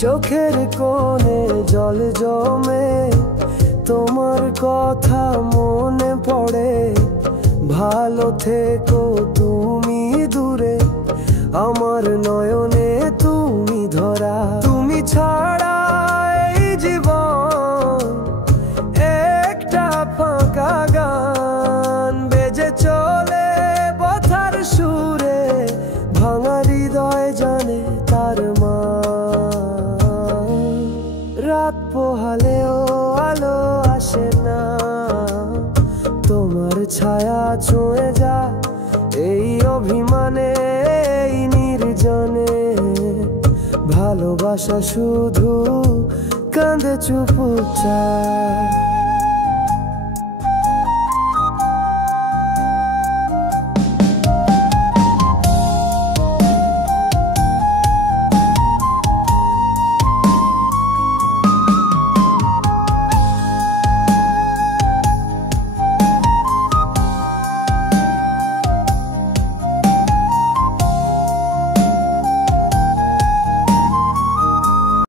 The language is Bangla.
চোখের কোণে জল জমে, তোমার কথা মনে পড়ে। ভালো থেকো তুমি দূরে, আমার নয়নে তুমি ধরা। তুমি ছাড়া এই জীবন একটা ফাঁকা গান, বেজে চলে পথার সুরে, ভাঙা হৃদয় জানে তার মা। রাত পোহালেও আলো আসে না, তোমার ছায়া ছুঁয়ে যা এই অভিমানে, এই নির্জনে। ভালোবাসা শুধু কাঁদে চুপচাপ।